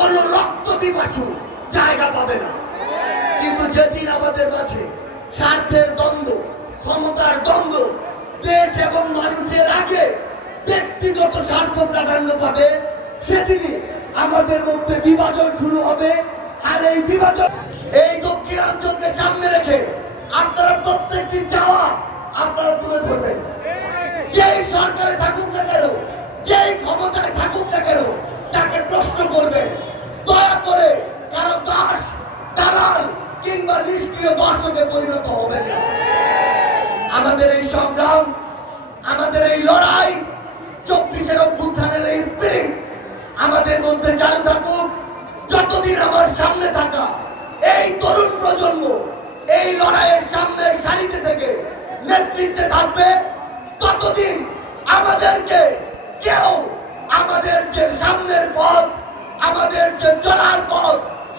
কোন রক্ত পিপাসু জায়গা পাবে না। কিন্তু যেদিন আমাদের মাঝে স্বার্থের দ্বন্দ্ব, ক্ষমতার দ্বন্দ্ব, দেশ এবং মানুষের আগে ব্যক্তিগত স্বার্থ প্রাধান্য পাবে, সেদিনই আমাদের মধ্যে বিভাজন শুরু হবে। আর এই বিভাজন, এই দক্ষিণাঞ্চলকে সামনে রেখে আপনারা প্রত্যেকটি চাওয়া আপনারা তুলে ধরবেন। যেই সরকারে থাকুক না কেন, যেই ক্ষমতায় থাকুক না কেন তাকে প্রশ্ন করবেন দয়া করে কারও দাস, দালাল কিংবা নিষ্ক্রিয় দর্শকে পরিণত হবেন না। আমাদের এই সংগ্রাম, আমাদের এই লড়াই, চব্বিশের অভ্যুত্থানের এই স্পিরিট আমাদের মধ্যে চালু থাকুক, যতদিন আমার সামনে থাকা এই তরুণ প্রজন্ম এই লড়াইয়ের সামনের সারিতে থেকে নেতৃত্বে থাকবে, ততদিন আমাদেরকে কেউ আমাদের যে সামনের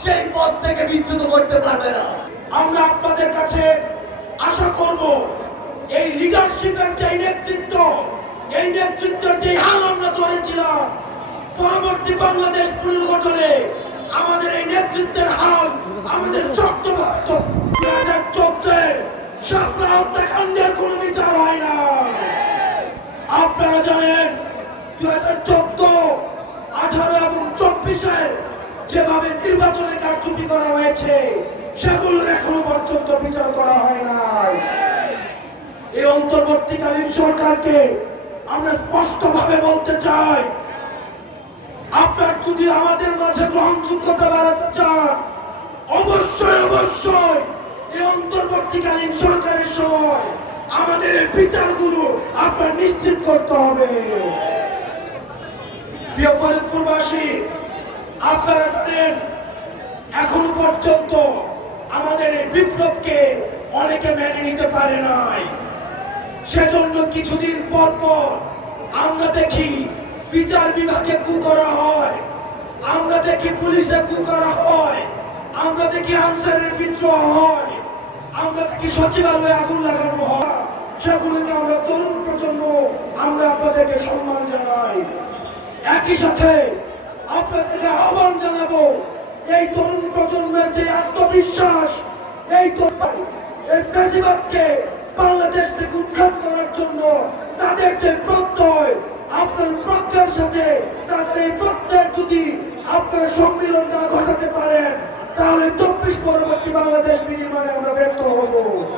সেই পথ থেকে বিচ্যুত করতে পারবে না। আমরা আপনাদের কাছে আশা করব, এই লিডারশিপের যে নেতৃত্ব, এই নেতৃত্বের যে হাল আমরা ধরেছিলাম, পরবর্তী বাংলাদেশ পুনর্গঠনে আমাদের এই নেতৃত্বের হাল আমাদের শক্তভাবে দুই হাজার চোদ্দে স্বপ্ন হত্যাকাণ্ডের কোনো বিচার হয় না। আপনারা জানেন, দুই হাজার চোদ্দ, আঠারো এবং চব্বিশের যেভাবে নির্বাচনে কারচুপি করা হয়েছে, সেগুলোর এখনও পর্যন্ত বিচার করা হয় নাই। এই অন্তর্বর্তীকালীন সরকারকে আমরা স্পষ্টভাবে বলতে চাই, আপনার যদি আমাদের মাঝে গ্রহণযোগ্যতা বাড়াতে চান, অবশ্যই অবশ্যই এই অন্তর্বর্তীকালীন সরকারের সময় আমাদের এই বিচারগুলো আপনার নিশ্চিত করতে হবে। প্রিয় ফরিদপুরবাসী আপনারা জানেন, এখনও পর্যন্ত আমাদের এই বিপ্লবকে অনেকে মেনে নিতে পারে নাই। সেজন্য কিছুদিন পর পর আমরা দেখি বিচার বিভাগে কু করা হয়, আমরা দেখি পুলিশে কু করা হয়, আমরা দেখি আনসারের বিদ্রোহ হয়, আমরা দেখি সচিবালয়ে আগুন লাগানো হয়। সেগুলিকে আমরা তরুণ প্রজন্ম, আমরা আপনাদেরকে সম্মান জানাই। একই সাথে আপনাদেরকে আহ্বান জানাব, এই তরুণ প্রজন্মের যে আত্মবিশ্বাস, এই বাংলাদেশ থেকে উৎখাত করার জন্য তাদের যে প্রত্যয়, আপনার প্রত্যয়ের সাথে তাদের এই প্রত্যয়ের যদি আপনারা সম্মিলন না ঘটাতে পারেন, তাহলে চব্বিশ পরবর্তী বাংলাদেশ বিনির্মাণে আমরা ব্যর্থ হব।